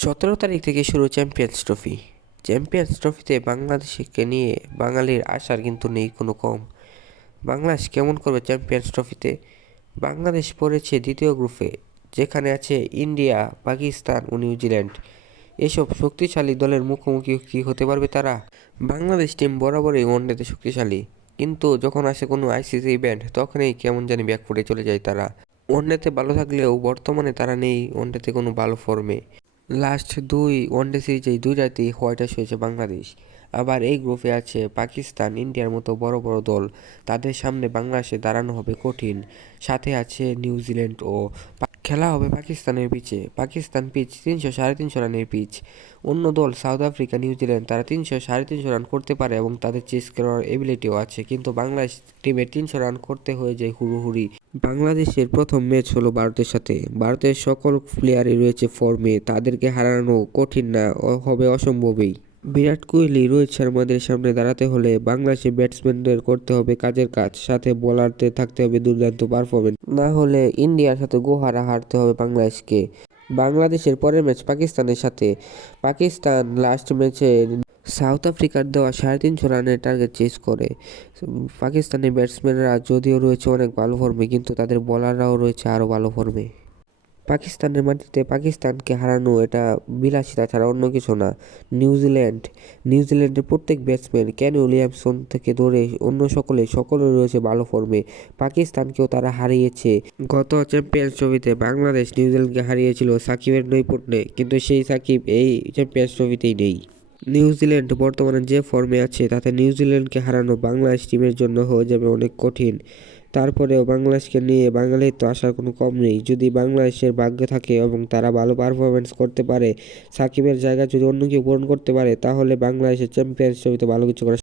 সতেরো তারিখ থেকে শুরু চ্যাম্পিয়ন্স ট্রফি। চ্যাম্পিয়ন্স ট্রফিতে বাংলাদেশকে নিয়ে বাঙালির আশার কিন্তু নেই কোনো কম। বাংলাদেশ কেমন করবে চ্যাম্পিয়ন্স ট্রফিতে? বাংলাদেশ পড়েছে দ্বিতীয় গ্রুপে, যেখানে আছে ইন্ডিয়া, পাকিস্তান ও নিউজিল্যান্ড। এসব শক্তিশালী দলের মুখোমুখি কী হতে পারবে তারা? বাংলাদেশ টিম বরাবরই ওয়ানডেতে শক্তিশালী, কিন্তু যখন আসে কোনো আইসিসি ইভেন্ট, তখনই কেমন জানি ব্যাকফুটে চলে যায় তারা। ওয়ানডেতে ভালো থাকলেও বর্তমানে তারা নেই ওয়ানডেতে কোনো ভালো ফর্মে। লাস্ট দুই ওয়ানডে সিরিজে দুইটাতেই হোয়াইট হাউস হয়েছে বাংলাদেশ। আবার এই গ্রুপে আছে পাকিস্তান, ইন্ডিয়ার মতো বড় বড় দল। তাদের সামনে বাংলাদেশে দাঁড়ানো হবে কঠিন। সাথে আছে নিউজিল্যান্ড ও খেলা হবে পাকিস্তানের পিচে পাকিস্তান পিচ তিনশো সাড়ে তিনশো রানের পিচ অন্য দল সাউথ আফ্রিকা নিউজিল্যান্ড তারা তিনশো সাড়ে তিনশো রান করতে পারে এবং তাদের চেস করার এবিলিটিও আছে। কিন্তু বাংলাদেশ টিমের তিনশো রান করতে হয়ে যায় হুড়ুহুড়ি। বাংলাদেশের প্রথম ম্যাচ হলো ভারতের সাথে। ভারতের সকল প্লেয়ারই রয়েছে ফর্মে, তাদেরকে হারানো কঠিন না হবে অসম্ভবই। বিরাট কোহলি, রোহিত শর্মাদের সামনে দাঁড়াতে হলে বাংলাদেশের ব্যাটসম্যানদের করতে হবে কাজের কাজ, সাথে বোলারদের থাকতে হবে দুর্দান্ত পারফরমেন্স। না হলে ইন্ডিয়ার সাথে গোহারা হারতে হবে বাংলাদেশকে। বাংলাদেশের পরের ম্যাচ পাকিস্তানের সাথে। পাকিস্তান লাস্ট ম্যাচে সাউথ আফ্রিকার দেওয়া সাড়ে তিনশো রানের টার্গেট চেস করে। পাকিস্তানি ব্যাটসম্যানরা যদিও রয়েছে অনেক ভালো ফর্মে কিন্তু তাদের বোলাররাও রয়েছে আরও ভালো ফর্মে পাকিস্তানের মাটিতে পাকিস্তানকে হারানো এটা বিলাসিতা ছাড়া অন্য কিছু না। নিউজিল্যান্ড নিউজিল্যান্ডের প্রত্যেক ব্যাটসম্যান ক্যান উইলিয়ামসন থেকে ধরে অন্য সকলে সকলে রয়েছে ভালো ফর্মে পাকিস্তানকেও তারা হারিয়েছে। গত চ্যাম্পিয়ন্স ট্রফিতে বাংলাদেশ নিউজিল্যান্ডকে হারিয়েছিল সাকিবের নৈপুণ্যে, কিন্তু সেই সাকিব এই চ্যাম্পিয়ন্স ট্রফিতেই নেই। নিউজিল্যান্ড বর্তমানে যে ফর্মে আছে, তাতে নিউজিল্যান্ডকে হারানো বাংলাদেশ টিমের জন্য হয়ে যাবে অনেক কঠিন। তারপরেও বাংলাদেশকে নিয়ে বাঙালির তো আসার কোনো কম নেই। যদি বাংলাদেশের ভাগ্য থাকে এবং তারা ভালো পারফরমেন্স করতে পারে, সাকিবের জায়গা যদি অন্য কেউ পূরণ করতে পারে, তাহলে বাংলাদেশের চ্যাম্পিয়ন্স তো ভালো কিছু করা